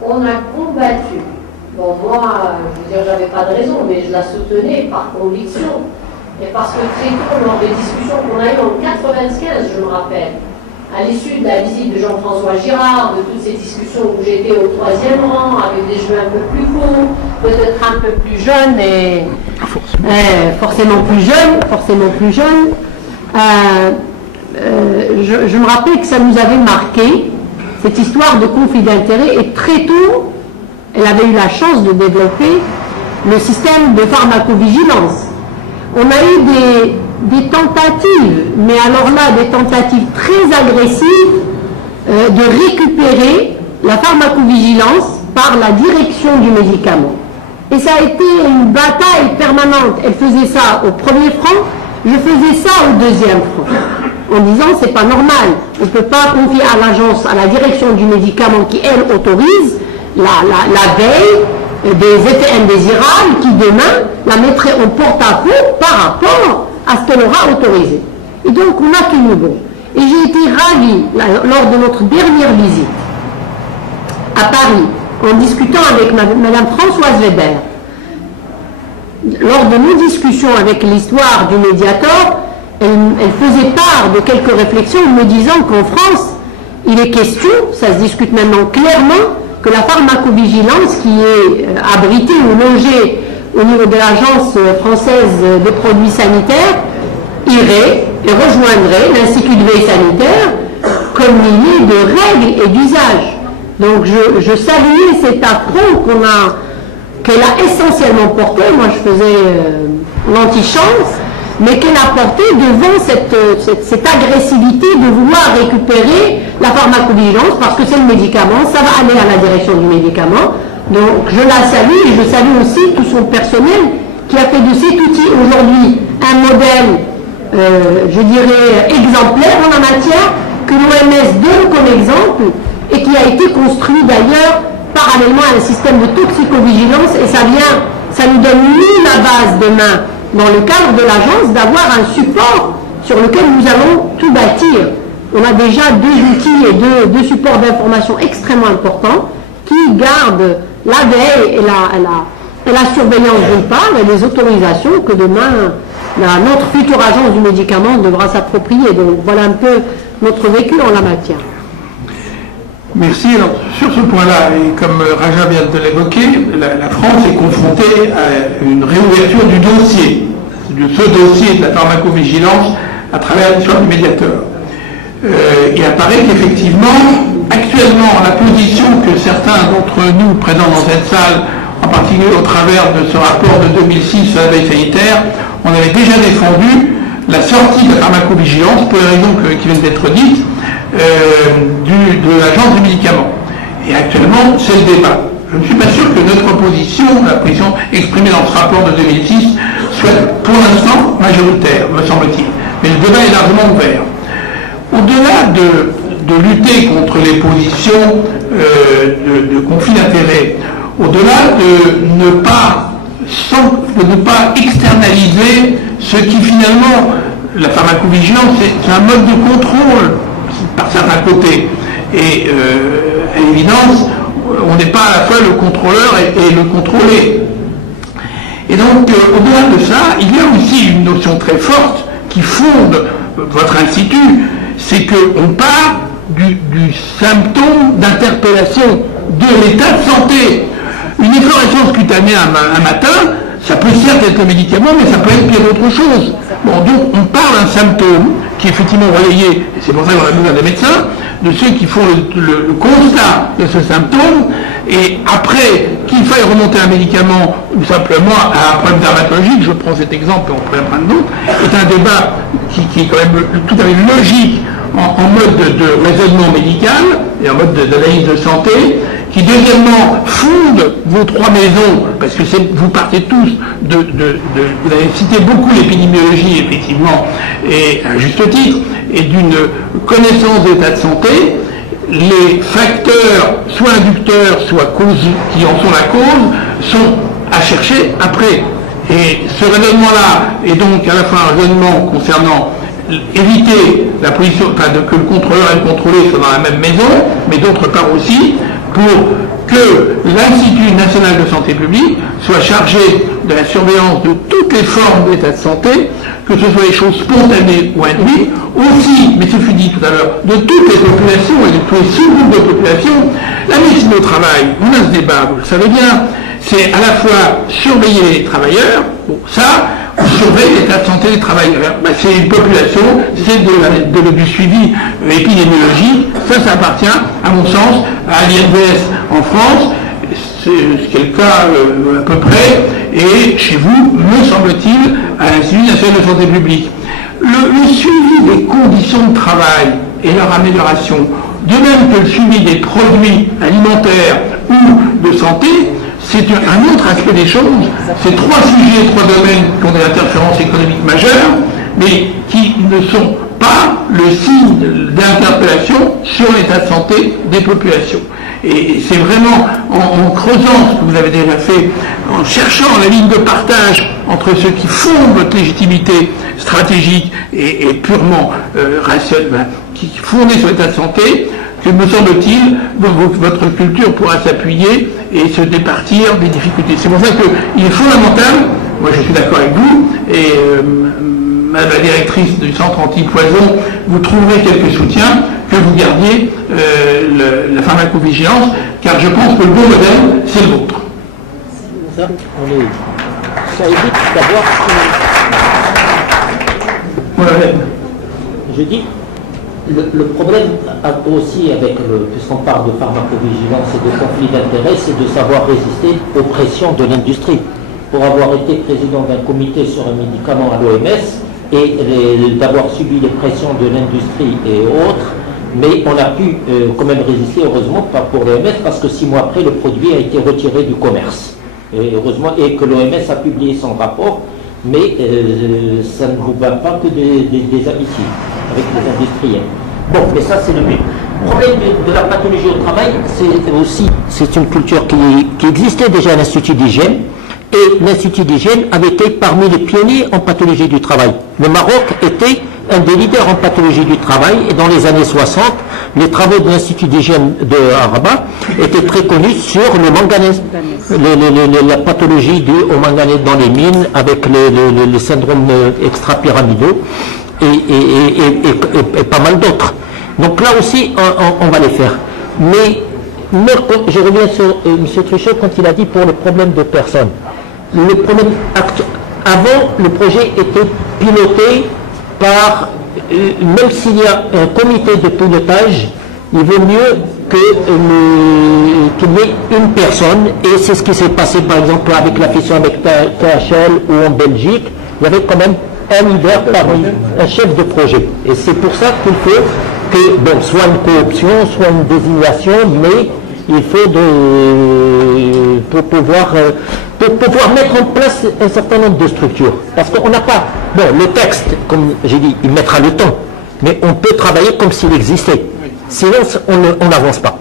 On a combattu. Bon, moi, je veux dire, j'avais pas de raison, mais je la soutenais par conviction. Et parce que très tôt, lors des discussions qu'on a eues en 1995, je me rappelle, à l'issue de la visite de Jean-François Girard, de toutes ces discussions où j'étais au 3e rang, avec des cheveux un peu plus courts, peut-être un peu plus jeunes, et forcément plus jeunes, je me rappelle que ça nous avait marqué, cette histoire de conflit d'intérêts, et très tôt, elle avait eu la chance de développer le système de pharmacovigilance. On a eu des tentatives, mais alors là, des tentatives très agressives de récupérer la pharmacovigilance par la direction du médicament. Et ça a été une bataille permanente. Elle faisait ça au premier front, je faisais ça au deuxième front, en disant c'est pas normal, on ne peut pas confier à l'agence, à la direction du médicament qui, elle, autorise la veille des effets indésirables qui demain la mettraient en porte-à-faux par rapport à ce qu'elle aura autorisé. Et donc on a tenu bon. Et j'ai été ravie lors de notre dernière visite à Paris, en discutant avec Madame Françoise Weber. Lors de nos discussions avec l'histoire du Mediator, elle faisait part de quelques réflexions en me disant qu'en France, il est question, ça se discute maintenant clairement, que la pharmacovigilance qui est abritée ou logée au niveau de l'Agence française des produits sanitaires irait et rejoindrait l'Institut de veille sanitaire comme millier de règles et d'usages. Donc je saluais cet affront qu'elle a essentiellement porté, moi je faisais l'antichambre, mais qu'elle a porté devant cette agressivité de vouloir récupérer la pharmacovigilance parce que c'est le médicament, ça va aller à la direction du médicament. Donc je la salue et je salue aussi tout son personnel qui a fait de cet outil aujourd'hui un modèle, je dirais, exemplaire en la matière, que l'OMS donne comme exemple et qui a été construit d'ailleurs parallèlement à un système de toxicovigilance, et ça nous donne la base demain dans le cadre de l'agence d'avoir un support sur lequel nous allons tout bâtir. On a déjà deux outils et deux supports d'information extrêmement importants qui gardent la veille et la surveillance d'une part et les autorisations que demain notre future agence du médicament devra s'approprier. Donc voilà un peu notre vécu en la matière. Merci. Alors, sur ce point-là, et comme Raja vient de l'évoquer, la France est confrontée à une réouverture du dossier, de ce dossier de la pharmacovigilance à travers l'histoire du médiateur. Il apparaît qu'effectivement, actuellement, la position que certains d'entre nous présents dans cette salle, en particulier au travers de ce rapport de 2006 sur la veille sanitaire, on avait déjà défendu la sortie de la pharmacovigilance pour les raisons qui viennent d'être dites, de l'agence du médicament. Et actuellement, c'est le débat. Je ne suis pas sûr que notre position, la position exprimée dans ce rapport de 2006, soit pour l'instant majoritaire, me semble-t-il. Mais le débat est largement ouvert. Au-delà de lutter contre les positions de conflit d'intérêts, au-delà de ne pas externaliser ce qui finalement, la pharmacovigilance, c'est un mode de contrôle par certains côtés. Et à l'évidence, on n'est pas à la fois le contrôleur et le contrôlé. Et donc, au-delà de ça, il y a aussi une notion très forte qui fonde votre institut, c'est qu'on part du symptôme d'interpellation de l'état de santé. Une efflorescence cutanée un matin, ça peut certes être le médicament, mais ça peut être bien autre chose. Bon, donc on part d'un symptôme qui est effectivement relayé, et c'est pour ça qu'on a besoin des médecins, de ceux qui font le constat de ce symptôme, et après qu'il faille remonter un médicament ou simplement à un problème dermatologique, je prends cet exemple et on pourrait en prendre d'autres, est un débat qui est quand même tout à fait logique en mode de raisonnement médical et en mode d'analyse de santé, qui deuxièmement fonde vos trois maisons, parce que vous partez tous vous avez cité beaucoup l'épidémiologie effectivement, et à juste titre, et d'une connaissance d'état de santé, les facteurs, soit inducteurs, soit causes, qui en sont la cause, sont à chercher après. Et ce raisonnement-là est donc à la fois un raisonnement concernant éviter la position, que le contrôleur et le contrôlé soient dans la même maison, mais d'autre part aussi pour que l'Institut national de santé publique soit chargé de la surveillance de toutes les formes d'état de santé, que ce soit les choses spontanées ou induites, aussi, mais ce fut dit tout à l'heure, de toutes les populations et de tous les sous-groupes de population. La médecine au travail, on a ce débat, vous le savez bien, c'est à la fois surveiller les travailleurs, bon, ça, on surveille l'état de santé des travailleurs. Ben, c'est une population, c'est du suivi épidémiologique, ça appartient, à mon sens, à l'INVS en France, c'est ce qui est le cas à peu près, et chez vous, me semble-t-il, à l'Institut national de santé publique. Le suivi des conditions de travail et leur amélioration, de même que le suivi des produits alimentaires ou de santé, c'est un autre aspect des choses. C'est trois sujets, trois domaines qui ont des interférences économiques majeures, mais qui ne sont pas le signe d'interpellation sur l'état de santé des populations. Et c'est vraiment en creusant ce que vous avez déjà fait, en cherchant la ligne de partage entre ceux qui fondent votre légitimité stratégique et purement rationnelle, qui fondent sur l'état de santé, que, me semble-t-il, votre culture pourra s'appuyer et se départir des difficultés. C'est pour ça qu'il est fondamental, moi je suis d'accord avec vous, et Madame la directrice du centre anti-poison, vous trouverez quelques soutiens, que vous gardiez la pharmacovigilance, car je pense que le bon modèle, c'est le vôtre. Ça évite d'avoir Voilà. Je dis, le problème aussi avec, puisqu'on parle de pharmacovigilance et de conflit d'intérêts, c'est de savoir résister aux pressions de l'industrie. Pour avoir été président d'un comité sur un médicament à l'OMS et d'avoir subi les pressions de l'industrie et autres, mais on a pu quand même résister, heureusement, pas pour l'OMS, parce que 6 mois après, le produit a été retiré du commerce. Et heureusement, et que l'OMS a publié son rapport, mais ça ne vous va pas que des amitiés avec les industriels. Bon, mais ça c'est le but. Le problème de la pathologie au travail, c'est une culture qui existait déjà à l'Institut d'hygiène, et l'Institut d'hygiène avait été parmi les pionniers en pathologie du travail. Le Maroc était un des leaders en pathologie du travail, et dans les années 60, les travaux de l'Institut d'hygiène de Rabat étaient très connus sur le manganèse, la pathologie due au manganèse dans les mines, avec les syndromes extrapyramidaux et pas mal d'autres. Donc là aussi, on va les faire. Mais je reviens sur M. Truchot quand il a dit pour le problème de personnes. Le problème avant, le projet était piloté par, même s'il y a un comité de pilotage, il vaut mieux qu'il y ait une personne, et c'est ce qui s'est passé par exemple avec la fusion avec THL ou en Belgique, il y avait quand même un leader parmi un chef de projet. Et c'est pour ça qu'il faut que, bon, soit une cooption, soit une désignation, mais il faut pour pouvoir mettre en place un certain nombre de structures. Parce qu'on n'a pas... Bon, le texte, comme j'ai dit, il mettra le temps, mais on peut travailler comme s'il existait. Sinon, on n'avance pas.